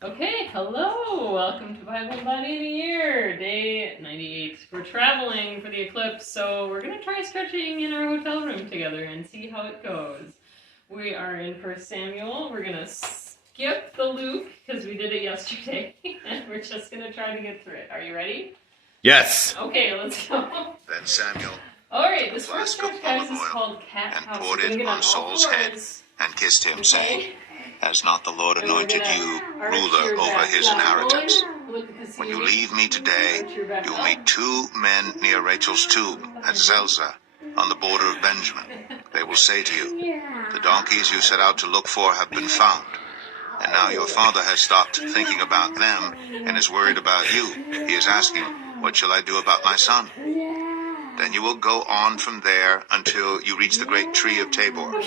Okay, hello! Welcome to Bible Body of the Year, day 98. We're traveling for the eclipse, so we're going to try stretching in our hotel room together and see how it goes. We are in 1 Samuel. We're going to skip the Luke, because we did it yesterday, and we're just going to try to get through it. Are you ready? Yes. Okay, let's go. Then Samuel Alright, this took a first flask stretch, of guys, olive is oil called Cat and House. poured We're going it to get on Saul's head and kissed him, saying, "Has not the Lord anointed you ruler over his inheritance? When you leave me today, you will meet two men near Rachel's tomb at Zelzah on the border of Benjamin. They will say to you, 'The donkeys you set out to look for have been found.' And now your father has stopped thinking about them and is worried about you. He is asking, 'What shall I do about my son?' Then you will go on from there until you reach the great tree of Tabor.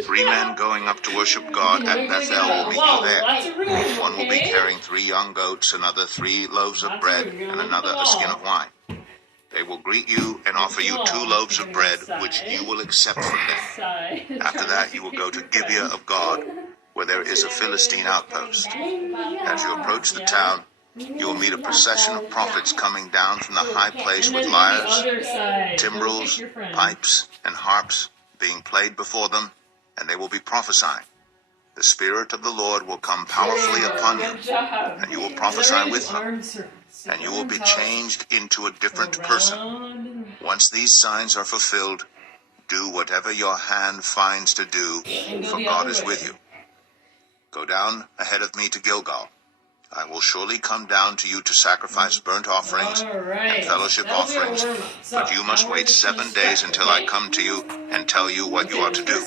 3 men going up to worship God at Bethel will meet you there. One will be carrying 3 young goats, another 3 loaves of bread, and another a skin of wine. They will greet you and offer you 2 loaves of bread, which you will accept from them. After that you will go to Gibeah of God, where there is a Philistine outpost. As you approach the town, you will meet a procession of prophets coming down from the high place with lyres, timbrels, pipes, and harps being played before them, and they will be prophesying. The Spirit of the Lord will come powerfully upon you, and you will prophesy with them, and you will be changed into a different person. Once these signs are fulfilled, do whatever your hand finds to do, for God is with you. Go down ahead of me to Gilgal. I will surely come down to you to sacrifice burnt offerings and fellowship offerings, but you must wait 7 days until I come to you and tell you what you are to do."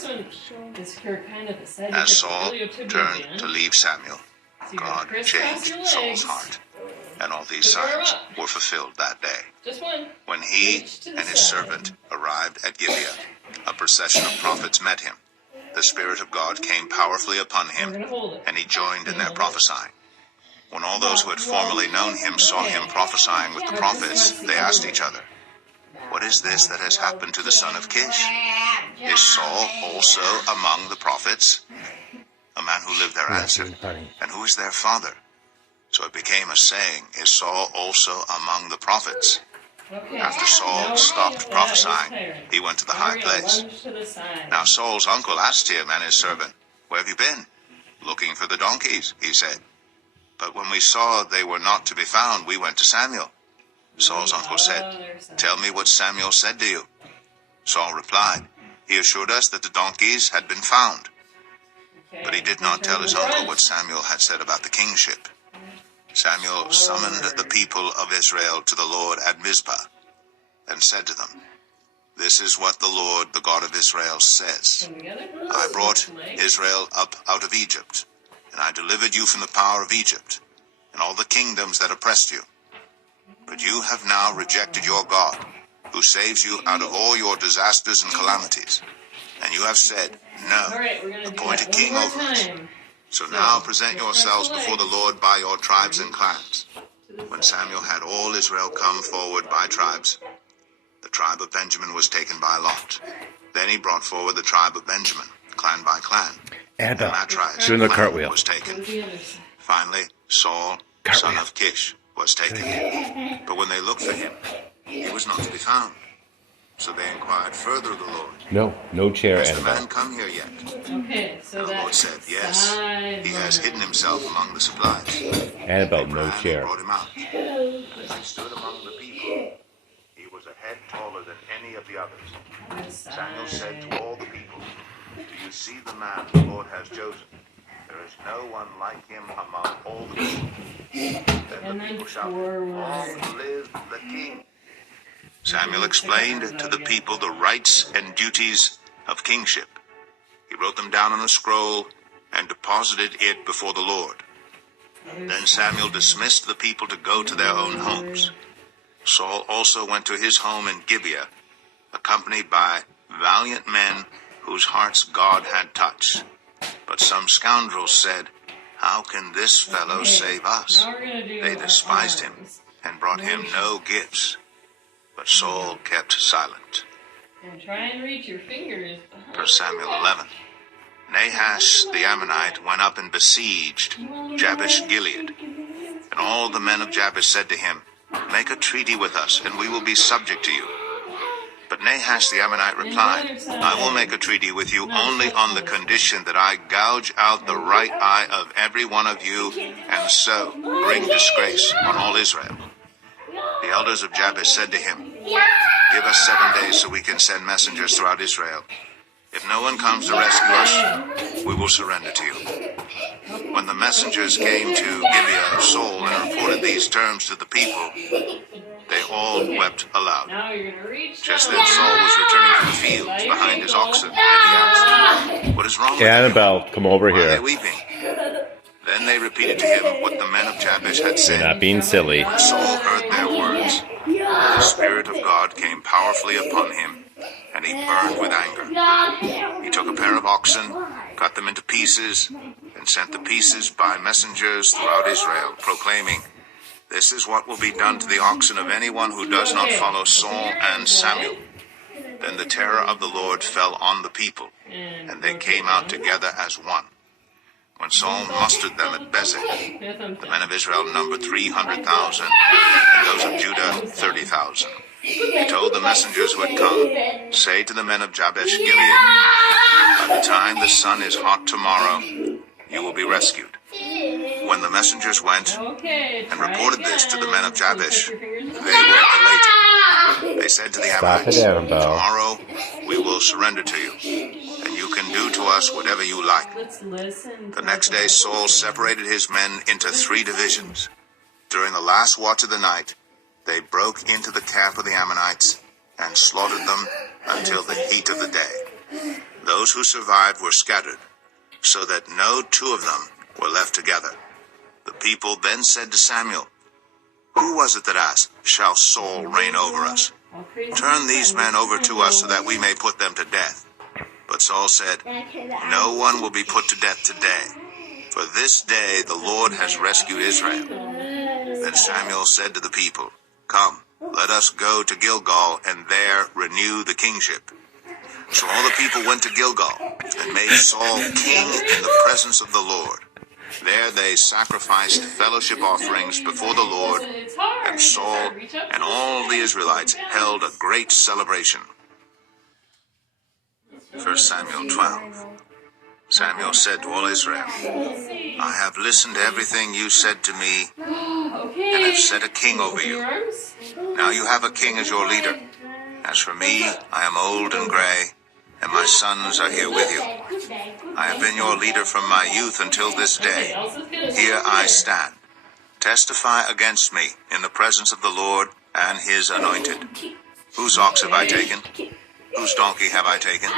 As Saul turned to leave Samuel, God changed Saul's heart, and all these signs were fulfilled that day. When he and his servant arrived at Gibeah, a procession of prophets met him. The Spirit of God came powerfully upon him, and he joined in their prophesying. When all those who had formerly known him saw him prophesying with the prophets, they asked each other, "What is this that has happened to the son of Kish? Is Saul also among the prophets?" A man who lived there answered, "And who is their father?" So it became a saying, "Is Saul also among the prophets?" After Saul stopped prophesying, he went to the high place. Now Saul's uncle asked him and his servant, "Where have you been?" "Looking for the donkeys," he said. "But when we saw they were not to be found, we went to Samuel." Saul's uncle said, "Tell me what Samuel said to you." Saul replied, "He assured us that the donkeys had been found." But he did not tell his uncle what Samuel had said about the kingship. Samuel summoned the people of Israel to the Lord at Mizpah and said to them, "This is what the Lord, the God of Israel, says. I brought Israel up out of Egypt, and I delivered you from the power of Egypt and all the kingdoms that oppressed you. But you have now rejected your God, who saves you out of all your disasters and calamities. And you have said, 'No, appoint a king over us.' So now present yourselves before the Lord by your tribes and clans." When Samuel had all Israel come forward by tribes, the tribe of Benjamin was taken by lot. Then he brought forward the tribe of Benjamin, clan by clan. And Matri's doing the clan cartwheel was taken. Finally, Saul, son of Kish, was taken. But when they looked for him, he was not to be found. So they inquired further of the Lord, No chair, "Has the Annabelle. man come here yet?" Okay, so And the Lord said, "Yes, he has hidden himself among the supplies." Annabelle, They no ran and chair. brought him out. As he stood among the people, he was a head taller than any of the others. Samuel said to all the people, "Do you see the man the Lord has chosen? There is no one like him among all the people." Then the people shouted, "Long live the king!" Samuel explained to the people the rights and duties of kingship. He wrote them down on a scroll and deposited it before the Lord. Then Samuel dismissed the people to go to their own homes. Saul also went to his home in Gibeah, accompanied by valiant men whose hearts God had touched. But some scoundrels said, "How can this fellow save us?" They despised him and brought him no gifts. But Saul kept silent. And try and reach your fingers. 1 Samuel 11. Nahash the Ammonite went up and besieged Jabesh Gilead. And all the men of Jabesh said to him, "Make a treaty with us, and we will be subject to you." But Nahash the Ammonite replied, "I will make a treaty with you only on the condition that I gouge out the right eye of every one of you, and so bring disgrace on all Israel." The elders of Jabesh said to him, "Give us 7 days so we can send messengers throughout Israel. If no one comes to rescue us, we will surrender to you." When the messengers came to Gibeah of Saul and reported these terms to the people, they all wept aloud. Just then Saul was returning from the fields behind his oxen, and he asked, "What is wrong with you? Annabelle, come over Why are they here. weeping?" Then they repeated to him what the men of Jabesh had You're said. not being silly. When Saul heard their words, the Spirit of God came powerfully upon him, and he burned with anger. He took a pair of oxen, cut them into pieces, and sent the pieces by messengers throughout Israel, proclaiming, "This is what will be done to the oxen of anyone who does not follow Saul and Samuel." Then the terror of the Lord fell on the people, and they came out together as one. When Saul mustered them at Bezek, the men of Israel numbered 300,000, and those of Judah 30,000. He told the messengers who had come, "Say to the men of Jabesh Gilead, by the time the sun is hot tomorrow, you will be rescued." When the messengers went and reported this to the men of Jabesh, they were elated. They said to the Stop it, Ammonites, Annabelle. "Tomorrow we will surrender to you, and you can do to us whatever you like." Let's listen. The next day Saul separated his men into 3 divisions. During the last watch of the night, they broke into the camp of the Ammonites and slaughtered them until the heat of the day. Those who survived were scattered, so that no 2 of them were left together. The people then said to Samuel, "Who was it that asked, 'Shall Saul reign over us?' Turn these men over to us so that we may put them to death." But Saul said, "No one will be put to death today, for this day the Lord has rescued Israel." Then Samuel said to the people, "Come, let us go to Gilgal and there renew the kingship." So all the people went to Gilgal and made Saul king in the presence of the Lord. There they sacrificed fellowship offerings before the Lord, and Saul and all the Israelites held a great celebration. 1 Samuel 12. Samuel said to all Israel, "I have listened to everything you said to me, and have set a king over you. Now you have a king as your leader. As for me, I am old and gray, and my sons are here with you. I have been your leader from my youth until this day. Here I stand. Testify against me in the presence of the Lord and his anointed. Whose ox have I taken? Whose donkey have I taken?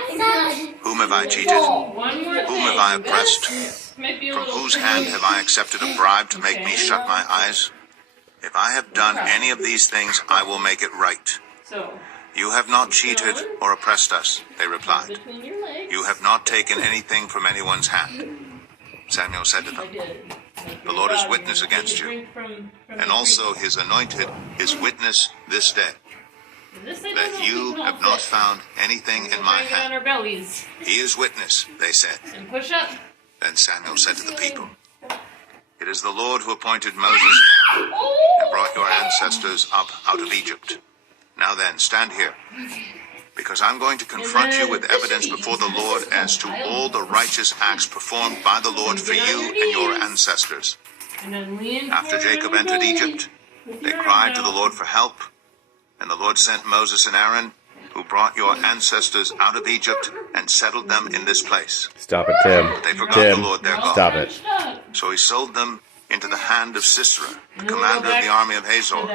Whom have I cheated? Whom have I oppressed? From whose hand have I accepted a bribe to make me shut my eyes? If I have done any of these things, I will make it right." "You have not cheated or oppressed us," they replied. "You have not taken anything from anyone's hand." Samuel said to them, "The Lord is witness against you, and also his anointed is witness this day, that you have not found anything in my hand." "He is witness," they said. Then Samuel said to the people, "It is the Lord who appointed Moses and Aaron and brought your ancestors up out of Egypt. Now then, stand here, because I'm going to confront you with evidence before the Lord as to all the righteous acts performed by the Lord for you and your ancestors. After Jacob entered Egypt, they cried to the Lord for help, and the Lord sent Moses and Aaron, who brought your ancestors out of Egypt and settled them in this place. Stop it, Tim. They forgot Tim, the Lord their God. stop it. So he sold them into the hand of Sisera, the commander of the army of Hazor,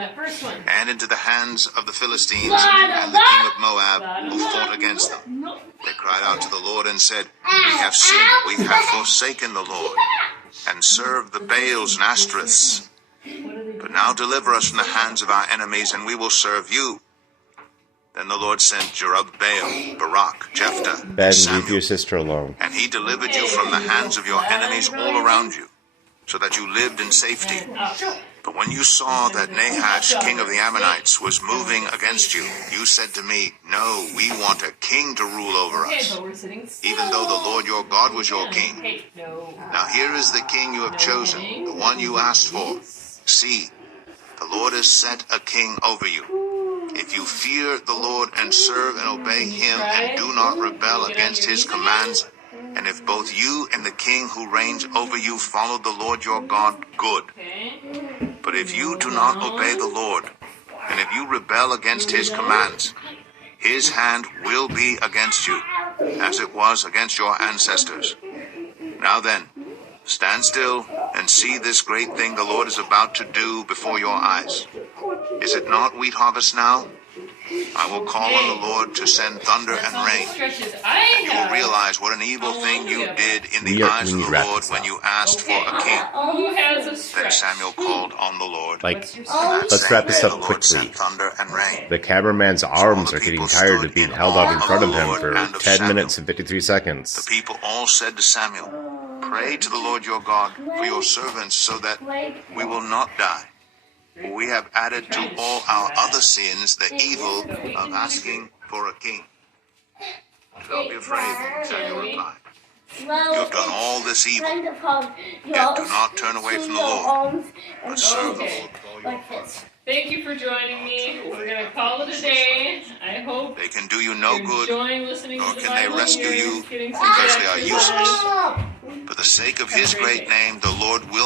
and into the hands of the Philistines and the king of Moab, who fought against them. They cried out to the Lord and said, "We have sinned, we have forsaken the Lord, and served the Baals and Ashtoreths. But now deliver us from the hands of our enemies, and we will serve you." Then the Lord sent Jerubbaal, Barak, Jephthah, and Ben, leave Samuel, your sister alone. and he delivered you from the hands of your enemies all around you, so that you lived in safety. But when you saw that Nahash, king of the Ammonites, was moving against you, you said to me, "No, we want a king to rule over us, but we're sitting still. even though the Lord your God was your king. Hey, no. Now here is the king you have chosen, the one you asked for. See, the Lord has set a king over you. If you fear the Lord and serve and obey him and do not rebel against his commands, and if both you and the king who reigns over you follow the Lord your God, good. But if you do not obey the Lord, and if you rebel against his commands, his hand will be against you, as it was against your ancestors. Now then, stand still and see this great thing the Lord is about to do before your eyes. Is it not wheat harvest now? I will call on the Lord to send thunder and rain. And you will realize what an evil thing you did in the eyes of the Lord when you asked for a king. Who has a Then stretch? Samuel called on the Lord. Like, What's your And that let's same wrap this day up the Lord quickly. sent thunder and rain. The cameraman's arms are getting tired of being held out in front of him for 10 minutes and 53 The seconds. people all said to Samuel, "Pray to the Lord your God for your servants so that we will not die. For we have added to all our other sins the evil of asking for a king." "Don't be afraid," Samuel replied. "You have done all this evil, yet do not turn away from the Lord, but serve the Lord with all your heart. Thank you for joining me. We're going to call it a day. I hope They can do you no you're good, enjoying listening nor to the can they Bible rescue years, you, getting some because they are good useless. exercise. For the sake of his great name, the Lord will